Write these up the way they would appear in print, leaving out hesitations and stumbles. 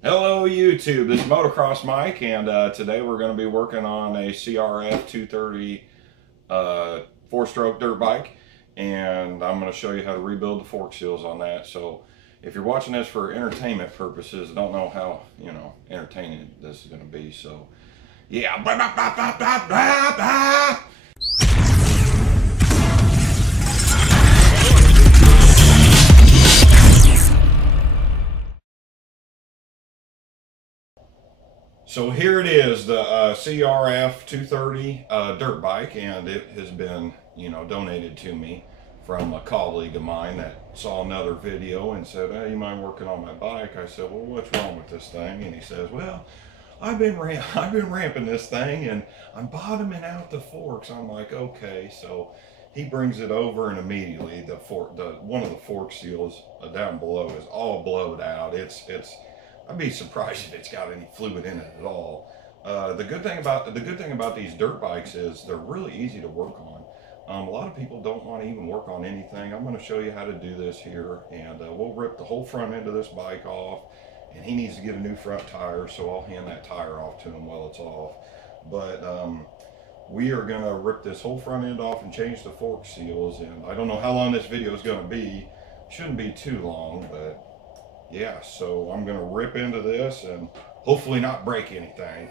Hello YouTube, this is Motocross Mike, and today we're going to be working on a crf230 4-stroke dirt bike, and I'm going to show you how to rebuild the fork seals on that. So if you're watching this for entertainment purposes, I don't know how entertaining this is going to be, so yeah. So here it is, the crf230 dirt bike, and it has been, donated to me from a colleague of mine that saw another video and said, "Hey, you mind working on my bike?" I said, "Well, what's wrong with this thing?" And he says, "Well, I've been ramping this thing and I'm bottoming out the forks." I'm like, "Okay." So he brings it over, and immediately one of the fork seals down below is all blowed out. I'd be surprised if it's got any fluid in it at all. The good thing about these dirt bikes is they're really easy to work on. A lot of people don't want to even work on anything. I'm going to show you how to do this here, and we'll rip the whole front end of this bike off, and he needs to get a new front tire, so I'll hand that tire off to him while it's off. But we are going to rip this whole front end off and change the fork seals, and I don't know how long this video is going to be. Shouldn't be too long, but yeah, so I'm gonna rip into this and hopefully not break anything.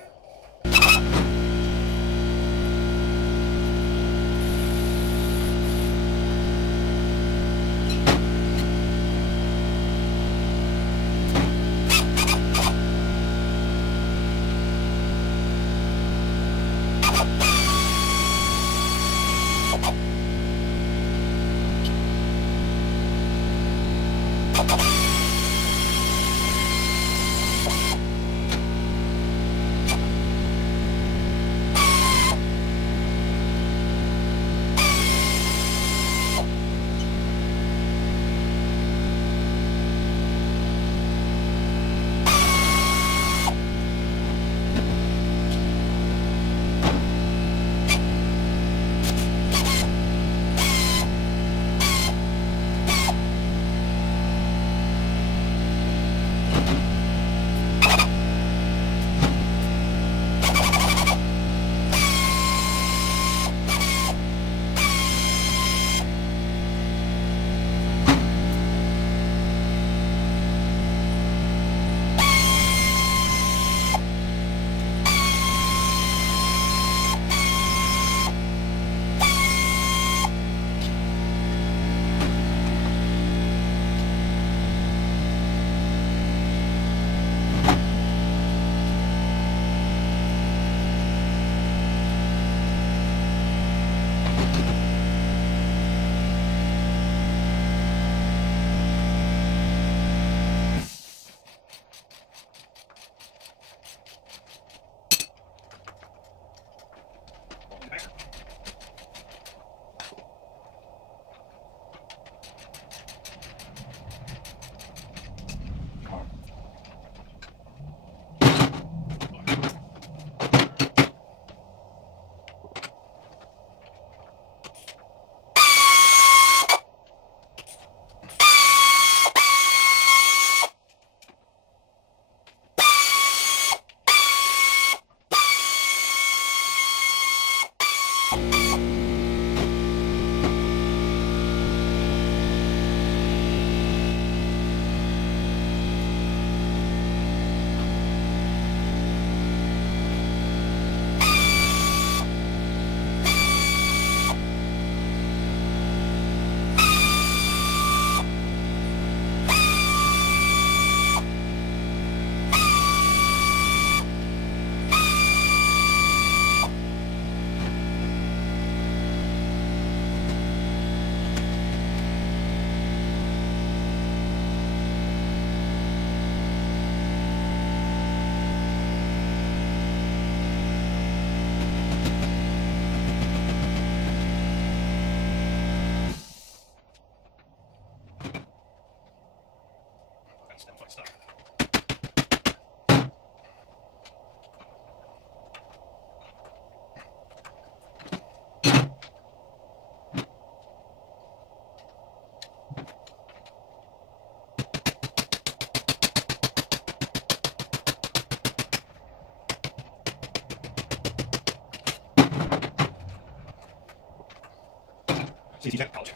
ATV Jack College.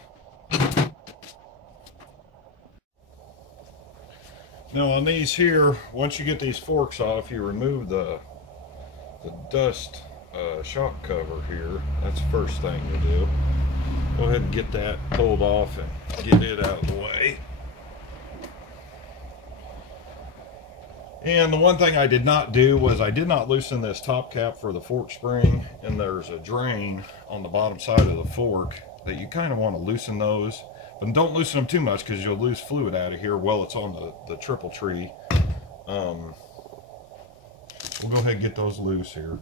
Now on these here, once you get these forks off, you remove the dust shock cover here. That's the first thing you do. Go ahead and get that pulled off and get it out of the way. And the one thing I did not do was I did not loosen this top cap for the fork spring, and there's a drain on the bottom side of the fork that you kind of want to loosen those, but don't loosen them too much because you'll lose fluid out of here while it's on the triple tree. We'll go ahead and get those loose here.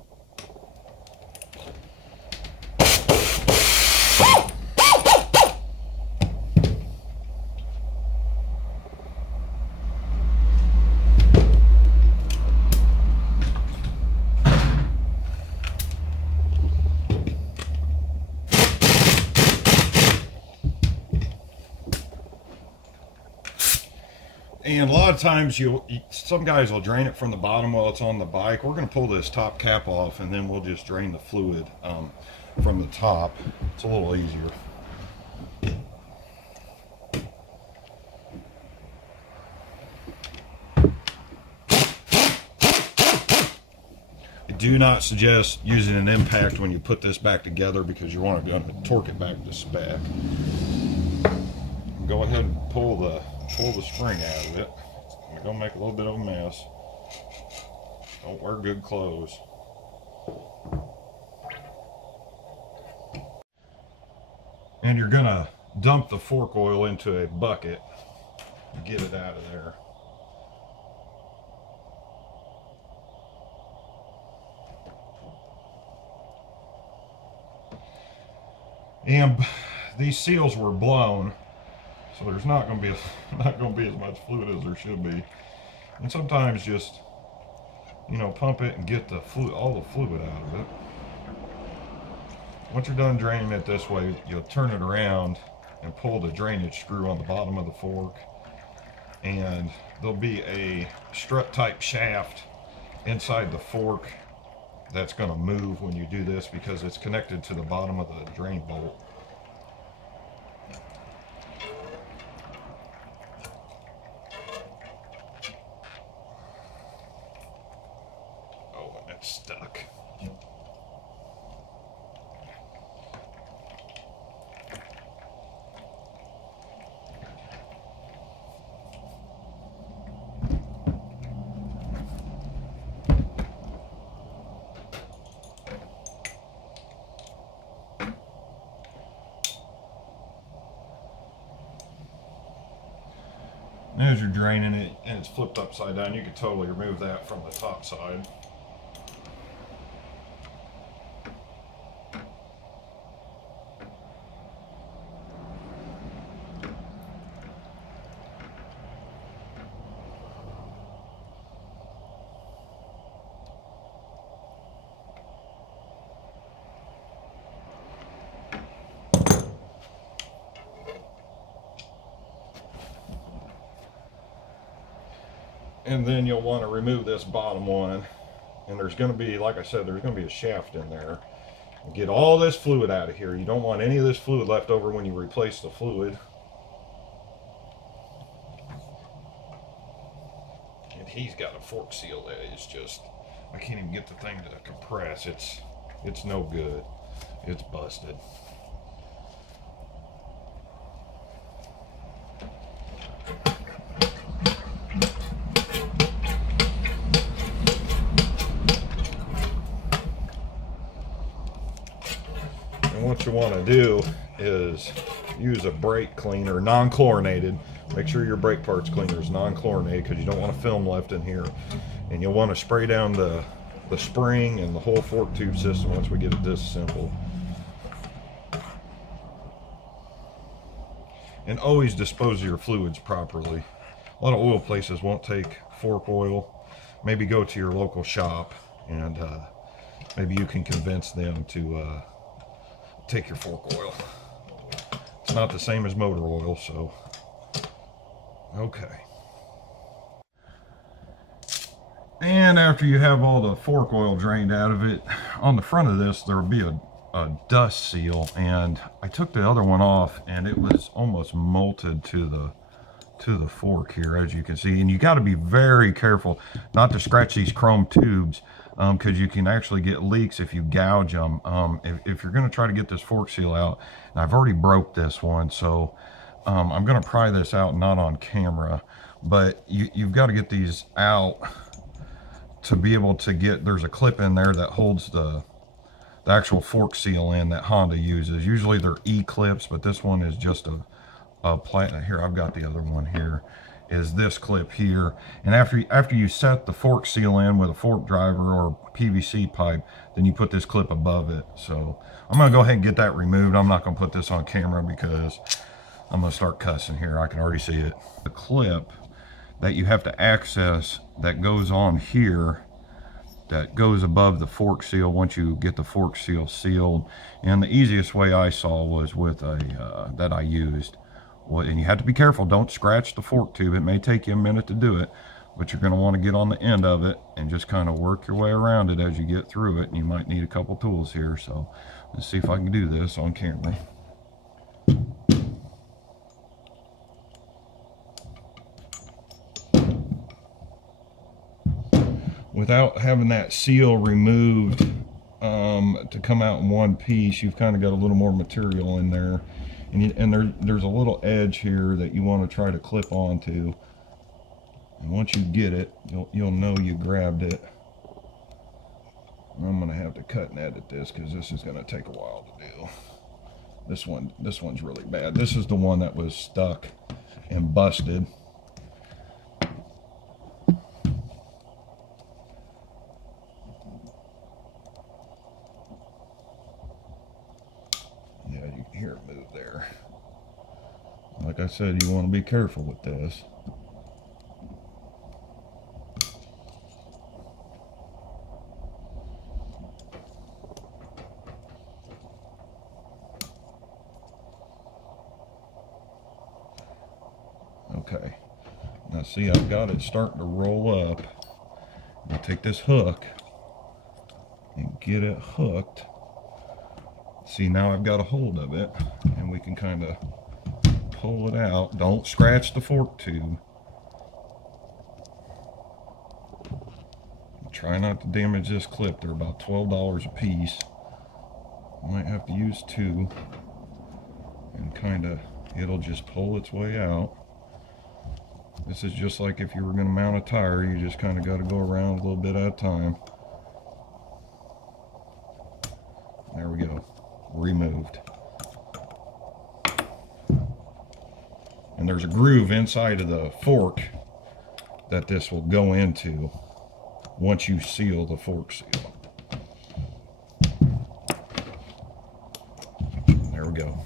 And a lot of times some guys will drain it from the bottom while it's on the bike. We're going to pull this top cap off and then we'll just drain the fluid from the top. It's a little easier. I do not suggest using an impact when you put this back together because you want to torque it back to spec. Go ahead and pull the spring out of it. You're gonna make a little bit of a mess. Don't wear good clothes. And you're gonna dump the fork oil into a bucket and get it out of there. And these seals were blown, so there's not going to be as much fluid as there should be. And sometimes just, you know, pump it and get the fluid, all the fluid out of it. Once you're done draining it this way, you'll turn it around and pull the drainage screw on the bottom of the fork, and there'll be a strut type shaft inside the fork that's going to move when you do this because it's connected to the bottom of the drain bolt. Stuck. As you're draining it and it's flipped upside down, you can totally remove that from the top side. And then you'll want to remove this bottom one, and there's going to be, like I said, there's going to be a shaft in there. Get all this fluid out of here. You don't want any of this fluid left over when you replace the fluid. And he's got a fork seal that is just, I can't even get the thing to compress. It's no good. It's busted. What you want to do is use a brake cleaner, non-chlorinated. Make sure your brake parts cleaner is non-chlorinated because you don't want a film left in here. And you'll want to spray down the spring and the whole fork tube system once we get it disassembled. And always dispose of your fluids properly. A lot of oil places won't take fork oil. Maybe go to your local shop and maybe you can convince them to take your fork oil. It's not the same as motor oil, so okay. And after you have all the fork oil drained out of it, on the front of this there will be a dust seal, and I took the other one off and it was almost molted to the fork here, as you can see. And you got to be very careful not to scratch these chrome tubes, because you can actually get leaks if you gouge them. If you're going to try to get this fork seal out, and I've already broke this one, so I'm going to pry this out, not on camera, but you've got to get these out to be able to get, there's a clip in there that holds the actual fork seal in that Honda uses. Usually they're E-clips, but this one is just a plant. Here, I've got the other one here, is this clip here. And after you set the fork seal in with a fork driver or PVC pipe, then you put this clip above it. So I'm gonna go ahead and get that removed. I'm not gonna put this on camera because I'm gonna start cussing here. I can already see it. The clip that you have to access that goes on here, that goes above the fork seal once you get the fork seal sealed. And the easiest way I saw was with a that I used. And you have to be careful, don't scratch the fork tube. It may take you a minute to do it, but you're going to want to get on the end of it and just kind of work your way around it as you get through it. And you might need a couple tools here, so let's see if I can do this on camera. Without having that seal removed to come out in one piece, you've kind of got a little more material in there. And there's a little edge here that you want to try to clip onto. And once you get it, you'll know you grabbed it. I'm going to have to cut and edit this because this is going to take a while to do. This one's really bad. This is the one that was stuck and busted. Yeah, you can hear it move there. Like I said, you want to be careful with this. Okay, now see, I've got it starting to roll up. I'll take this hook and get it hooked. See, now I've got a hold of it, and we can kind of pull it out. Don't scratch the fork tube. Try not to damage this clip. They're about $12 a piece. Might have to use two, and kind of, it'll just pull its way out. This is just like if you were going to mount a tire. You just kind of got to go around a little bit at a time. There we go. Removed. And there's a groove inside of the fork that this will go into once you seal the fork seal. There we go.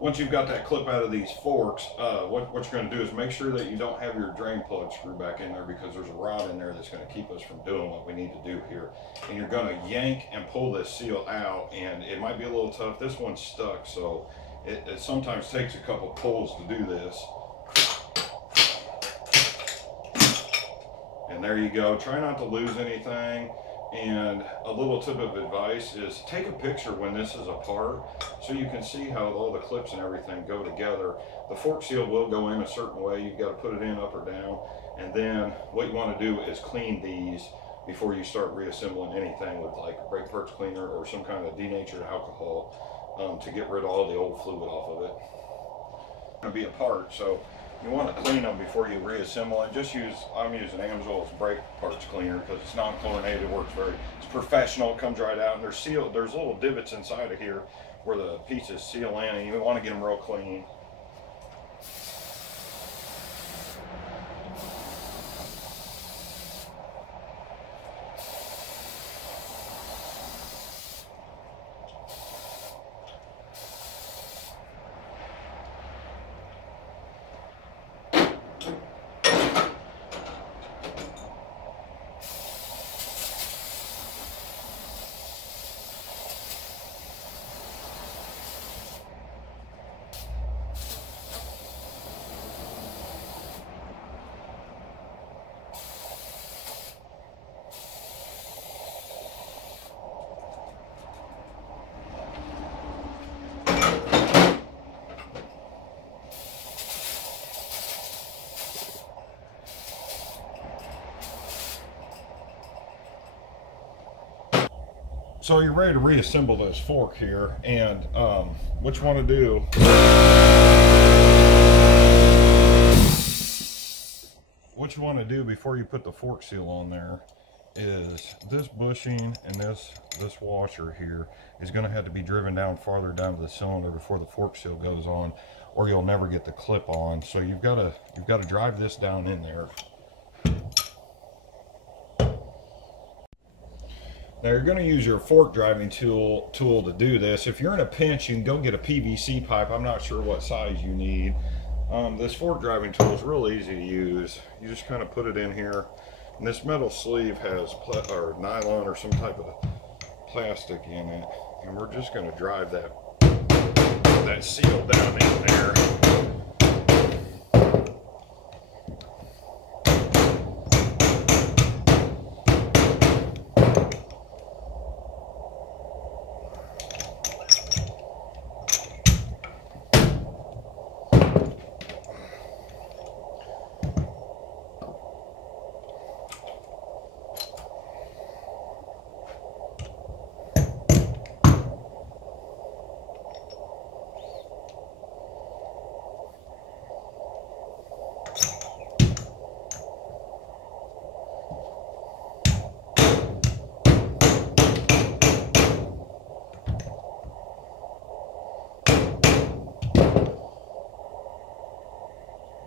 Once you've got that clip out of these forks, what you're going to do is make sure that you don't have your drain plug screw back in there, because there's a rod in there that's going to keep us from doing what we need to do here. And you're going to yank and pull this seal out, and it might be a little tough. This one's stuck, so it sometimes takes a couple pulls to do this. And there you go. Try not to lose anything. And a little tip of advice is take a picture when this is apart so you can see how all the clips and everything go together. The fork seal will go in a certain way. You've got to put it in up or down. And then what you want to do is clean these before you start reassembling anything with like brake parts cleaner or some kind of denatured alcohol to get rid of all the old fluid off of it. It's going to be apart, so you want to clean them before you reassemble it. Just I'm using Amsoil's brake parts cleaner because it's non-chlorinated, works it's professional, it comes right out, and there's little divots inside of here where the pieces seal in, and you want to get them real clean. So you're ready to reassemble this fork here, and what you want to do, before you put the fork seal on there is this bushing and this washer here is going to have to be driven down farther down to the cylinder before the fork seal goes on, or you'll never get the clip on. So you've got to drive this down in there. Now you're going to use your fork driving tool to do this. If you're in a pinch, you can go get a PVC pipe. I'm not sure what size you need. This fork driving tool is real easy to use. You just kind of put it in here, and this metal sleeve has nylon or some type of plastic in it, and we're just going to drive that seal down in there.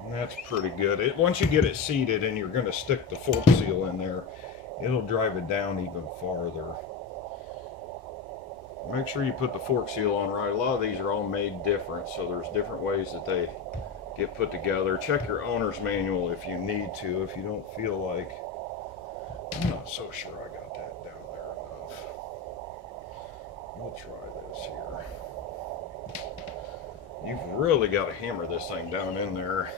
That's pretty good. Once you get it seated and you're going to stick the fork seal in there, it'll drive it down even farther. Make sure you put the fork seal on right. A lot of these are all made different, so there's different ways that they get put together. Check your owner's manual if you need to, if you don't feel like, I'm not so sure I got that down there enough. We'll try this here. You've really got to hammer this thing down in there.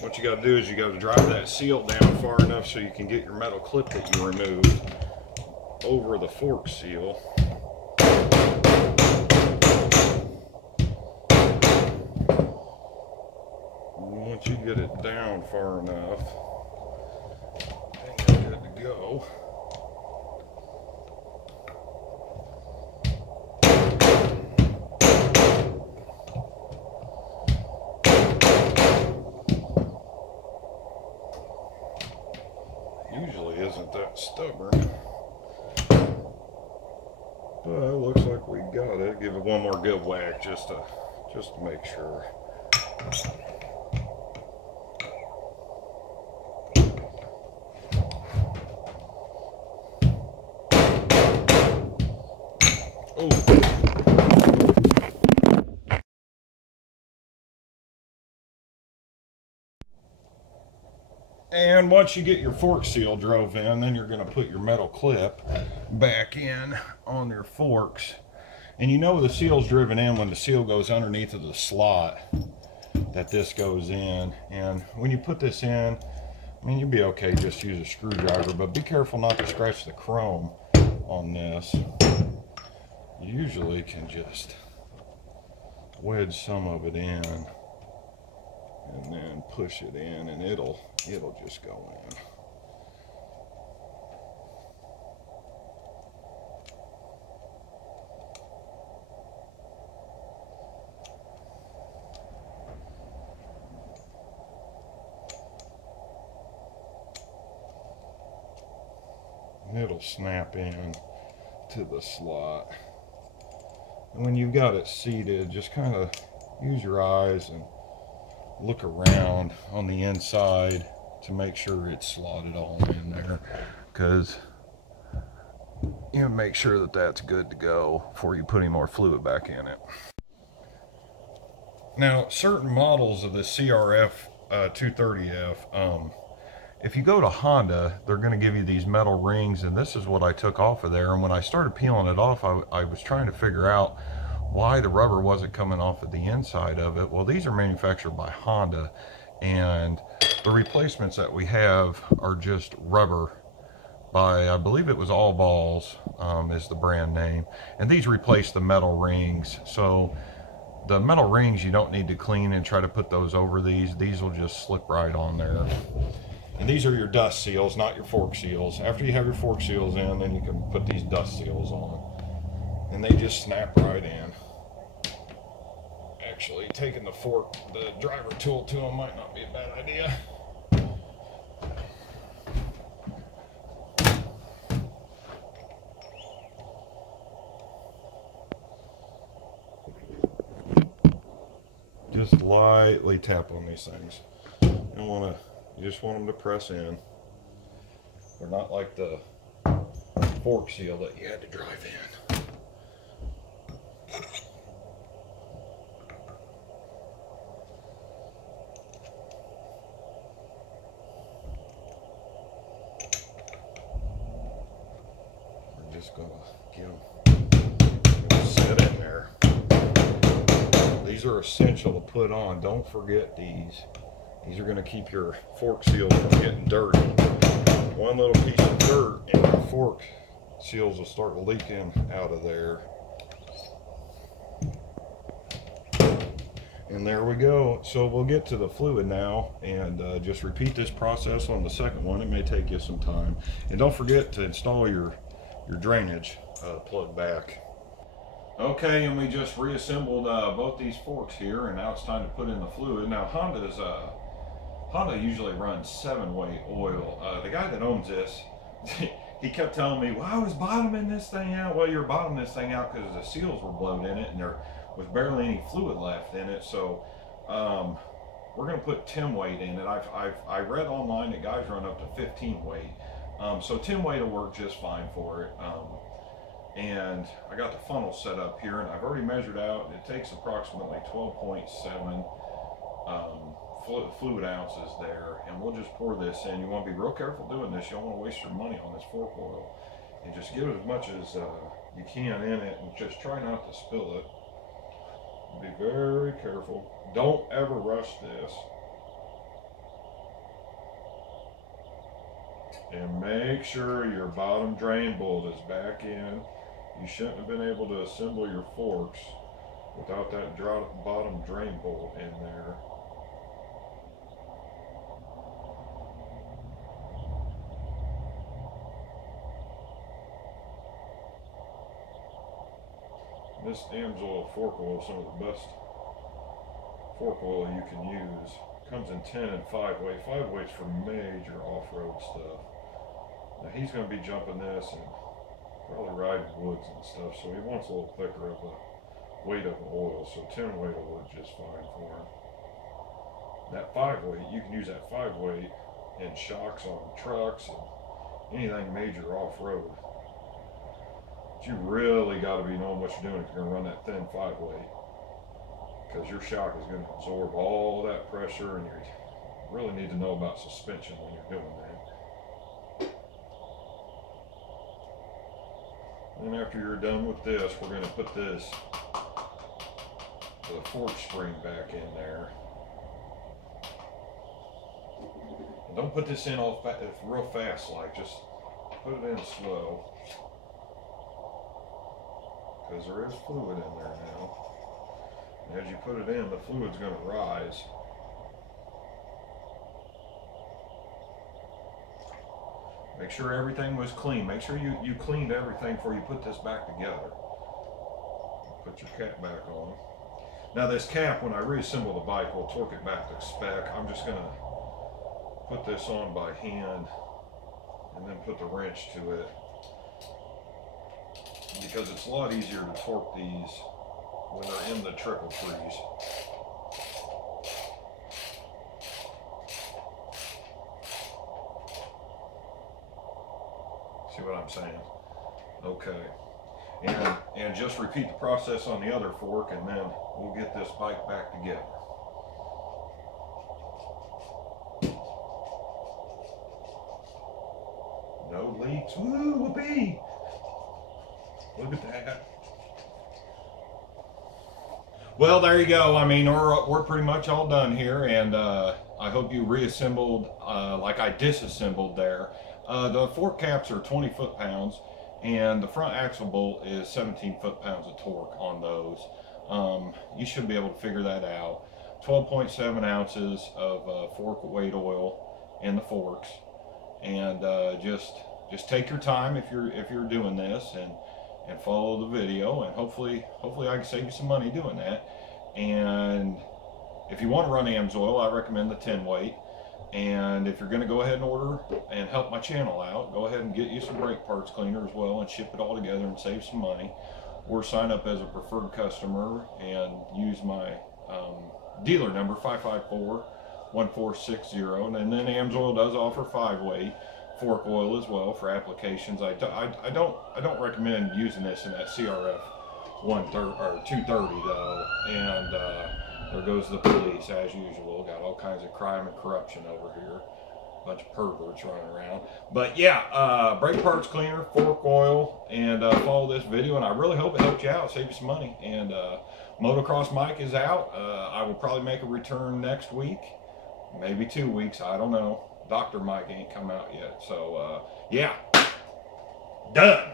What you got to do is you got to drive that seal down far enough so you can get your metal clip that you removed over the fork seal. And once you get it down far enough, I think you're good to go. Usually isn't that stubborn, but it looks like we got it. Give it one more good whack just to make sure. Oh. And once you get your fork seal drove in, then you're going to put your metal clip back in on your forks. And you know the seal's driven in when the seal goes underneath of the slot that this goes in. And when you put this in, I mean, you'll be okay, just use a screwdriver, but be careful not to scratch the chrome on this. You usually can just wedge some of it in and then push it in, and it'll just go in. And it'll snap in to the slot. And when you've got it seated, just kind of use your eyes and look around on the inside to make sure it's slotted all in there, because you make sure that that's good to go before you put any more fluid back in it. Now, certain models of the crf230f, if you go to Honda, they're going to give you these metal rings, and this is what I took off of there. And when I started peeling it off, I was trying to figure out why the rubber wasn't coming off of the inside of it. Well, these are manufactured by Honda, and the replacements that we have are just rubber by, I believe it was All Balls is the brand name, and these replace the metal rings. So the metal rings you don't need to clean and try to put those over these. These will just slip right on there. And these are your dust seals, not your fork seals. After you have your fork seals in, then you can put these dust seals on, and they just snap right in. Actually, taking the driver tool to them might not be a bad idea. Just lightly tap on these things. You just want them to press in. They're not like the fork seal that you had to drive in. We're just gonna get them set in there. These are essential to put on. Don't forget these. These are going to keep your fork seals from getting dirty. One little piece of dirt and your fork seals will start leaking out of there. And there we go. So we'll get to the fluid now, and just repeat this process on the second one. It may take you some time. And don't forget to install your drainage plug back. Okay, and we just reassembled both these forks here, and now it's time to put in the fluid. Now Honda usually runs 7-weight oil. The guy that owns this, he kept telling me, well, I was bottoming this thing out. Well, you're bottoming this thing out because the seals were blown in it and there was barely any fluid left in it. So we're going to put 10-weight in it. I read online that guys run up to 15-weight. So 10-weight will work just fine for it. And I got the funnel set up here, and I've already measured out. It takes approximately 12.7 fluid ounces there, and we'll just pour this in. You want to be real careful doing this. You don't want to waste your money on this fork oil, and just give it as much as you can in it, and just try not to spill it. Be very careful. Don't ever rush this. And make sure your bottom drain bolt is back in. You shouldn't have been able to assemble your forks without that bottom drain bolt in there. This Amsoil fork oil is some of the best fork oil you can use. Comes in 10 and 5-weight. 5-weight's for major off-road stuff. Now he's going to be jumping this and probably riding woods and stuff, so he wants a little thicker of a weight of oil, so 10-weight will work just fine for him. That 5-weight, you can use that 5-weight in shocks on trucks and anything major off-road. But you really got to be knowing what you're doing if you're going to run that thin 5-weight, because your shock is going to absorb all that pressure, and you really need to know about suspension when you're doing that. And after you're done with this, we're going to put the fork spring back in there. And don't put this in real fast, like just put it in slow, because there is fluid in there now. And as you put it in, the fluid's going to rise. Make sure everything was clean. Make sure you cleaned everything before you put this back together. Put your cap back on. Now this cap, when I reassemble the bike, we'll torque it back to spec. I'm just going to put this on by hand and then put the wrench to it, because it's a lot easier to torque these when they're in the triple trees. See what I'm saying? Okay. And just repeat the process on the other fork, and then we'll get this bike back together. No leaks. Woo, whoopee! Look at that. Well, there you go. I mean, we're pretty much all done here, and I hope you reassembled like I disassembled there. The fork caps are 20 foot-pounds, and the front axle bolt is 17 foot-pounds of torque on those. You should be able to figure that out. 12.7 ounces of fork weight oil in the forks, and just take your time if you're doing this, and follow the video, and hopefully I can save you some money doing that. And if you want to run Amsoil, I recommend the 10 weight. And if you're going to go ahead and order and help my channel out, go ahead and get you some brake parts cleaner as well and ship it all together and save some money. Or sign up as a preferred customer and use my dealer number 554-1460. And then Amsoil does offer 5 weight fork oil as well for applications. I don't recommend using this in that CRF 130 or 230 though. And there goes the police as usual. Got all kinds of crime and corruption over here. Bunch of perverts running around. But yeah, brake parts cleaner, fork oil, and follow this video. And I really hope it helped you out, save you some money. And Motocross Mike is out. I will probably make a return next week, maybe 2 weeks. I don't know. Dr. Mike ain't come out yet. So, yeah. Done.